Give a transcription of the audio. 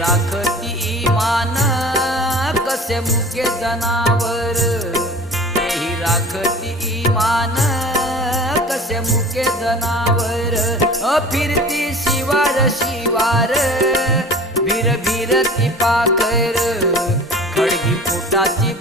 राखती इमान कसे मुके जनावर तेही राखती इमान कसे मुके जनावर अ फिरती शिवार शिवार. भीर भीर ती पाखर खडगी पोटाची